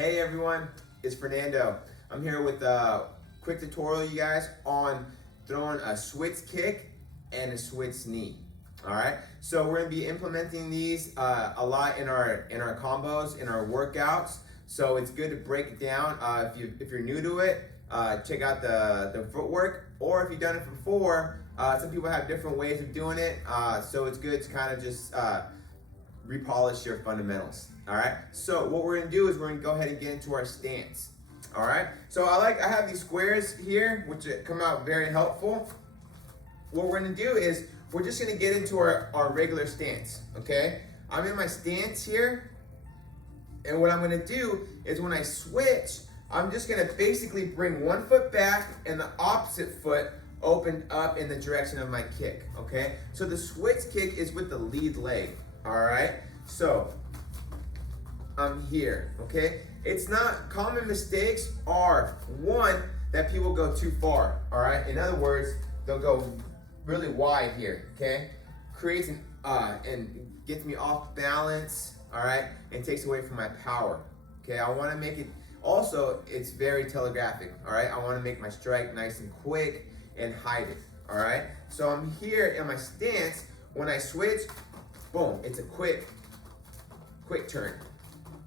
Hey everyone, it's Fernando. I'm here with a quick tutorial, you guys, on throwing a switch kick and a switch knee. All right, so we're gonna be implementing these a lot in our combos, in our workouts. So it's good to break it down. If you're new to it, check out the footwork, or if you've done it before, some people have different ways of doing it. So it's good to kind of just repolish your fundamentals. All right, so what we're gonna do is we're gonna go ahead and get into our stance. All right, so I have these squares here which come out very helpful. What we're gonna do is we're just gonna get into our regular stance. Okay, I'm in my stance here, and what I'm gonna do is when I switch, I'm just gonna basically bring one foot back and the opposite foot opened up in the direction of my kick. Okay, so the switch kick is with the lead leg. All right, so I'm here. Okay, it's not common. Mistakes are one, that people go too far. All right, in other words, they'll go really wide here. Okay, creates an and gets me off balance. All right, and takes away from my power. Okay, I want to make it also, it's very telegraphic. All right, I want to make my strike nice and quick and hide it. All right, so I'm here in my stance. When I switch, boom, it's a quick turn.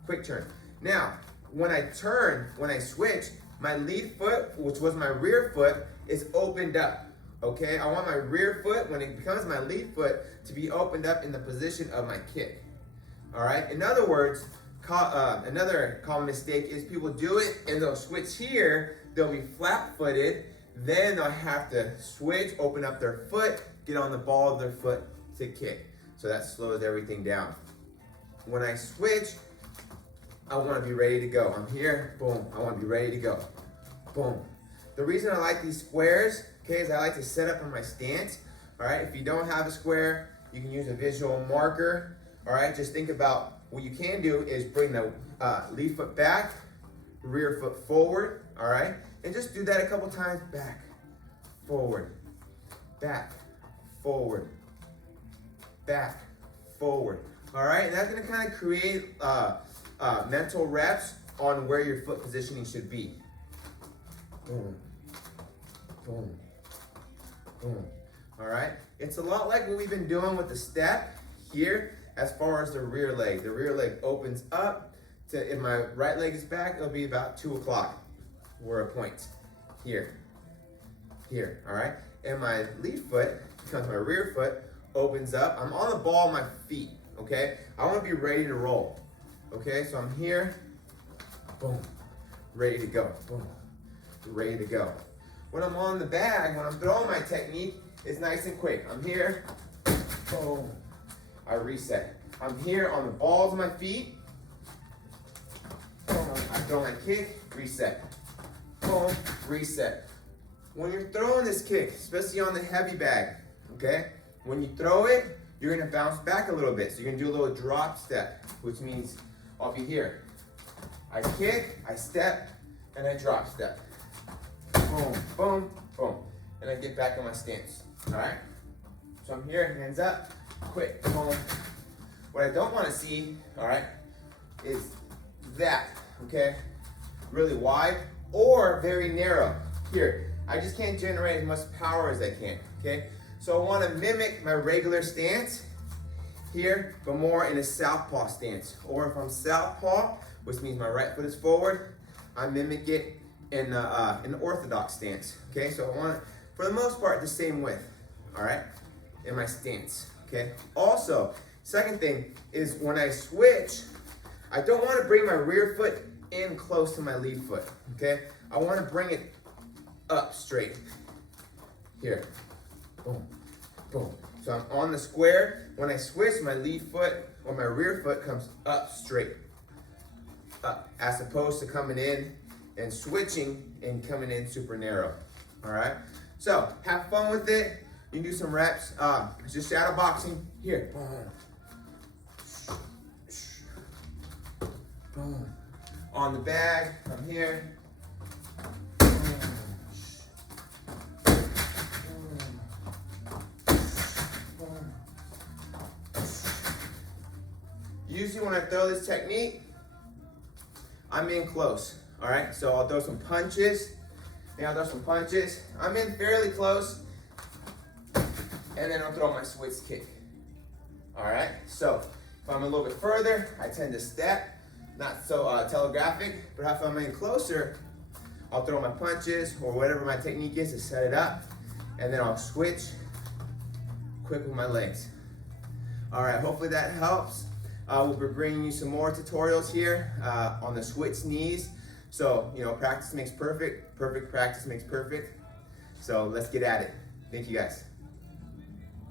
Quick turn. Now, when I switch, my lead foot, which was my rear foot, is opened up. Okay, I want my rear foot, when it becomes my lead foot, to be opened up in the position of my kick. All right, in other words, another common mistake is people do it and they'll switch here, they'll be flat-footed, then they'll have to switch, open up their foot, get on the ball of their foot to kick. So that slows everything down. When I switch, I want to be ready to go. I'm here, boom, I want to be ready to go, boom. The reason I like these squares, okay, is I like to set up in my stance. All right, if you don't have a square, you can use a visual marker. All right, just think about what you can do is bring the lead foot back, rear foot forward, all right? And just do that a couple times, back, forward, back, forward, back, forward. All right, and that's gonna kind of create mental reps on where your foot positioning should be. Boom, boom, boom. All right, it's a lot like what we've been doing with the step here as far as the rear leg. The rear leg opens up to, if my right leg is back, it'll be about 2 o'clock. We're a point here, all right? And my lead foot becomes my rear foot, opens up. I'm on the ball of my feet, okay? I wanna be ready to roll, okay? So I'm here, boom, ready to go, boom, ready to go. When I'm on the bag, when I'm throwing my technique, it's nice and quick. I'm here, boom, I reset. I'm here on the balls of my feet, boom, I throw my kick, reset, boom, reset. When you're throwing this kick, especially on the heavy bag, okay, when you throw it, you're gonna bounce back a little bit. So you're gonna do a little drop step, which means I'll be here. I kick, I step, and I drop step. Boom, boom, boom. And I get back in my stance, all right? So I'm here, hands up, quick, boom. What I don't wanna see, all right, is that, okay? Really wide or very narrow. Here, I just can't generate as much power as I can, okay? So I wanna mimic my regular stance here, but more in a southpaw stance. Or if I'm southpaw, which means my right foot is forward, I mimic it in an orthodox stance, okay? So I want it, for the most part, the same width, all right, in my stance, okay? Also, second thing is when I switch, I don't wanna bring my rear foot in close to my lead foot, okay? I wanna bring it up straight, here, boom, boom. So I'm on the square. When I switch, my lead foot or my rear foot comes up straight, up, as opposed to coming in and switching and coming in super narrow, all right? So have fun with it. You can do some reps. It's just shadow boxing, here, boom, boom. On the bag, I'm here. Usually when I throw this technique, I'm in close. All right, so I'll throw some punches. I'm in fairly close. And then I'll throw my switch kick. All right, so if I'm a little bit further, I tend to step, not so telegraphic, but if I'm in closer, I'll throw my punches or whatever my technique is to set it up, and then I'll switch quick with my legs. All right, hopefully that helps. We'll be bringing you some more tutorials here on the switch knees. So, practice makes perfect. Perfect practice makes perfect. So let's get at it. Thank you guys.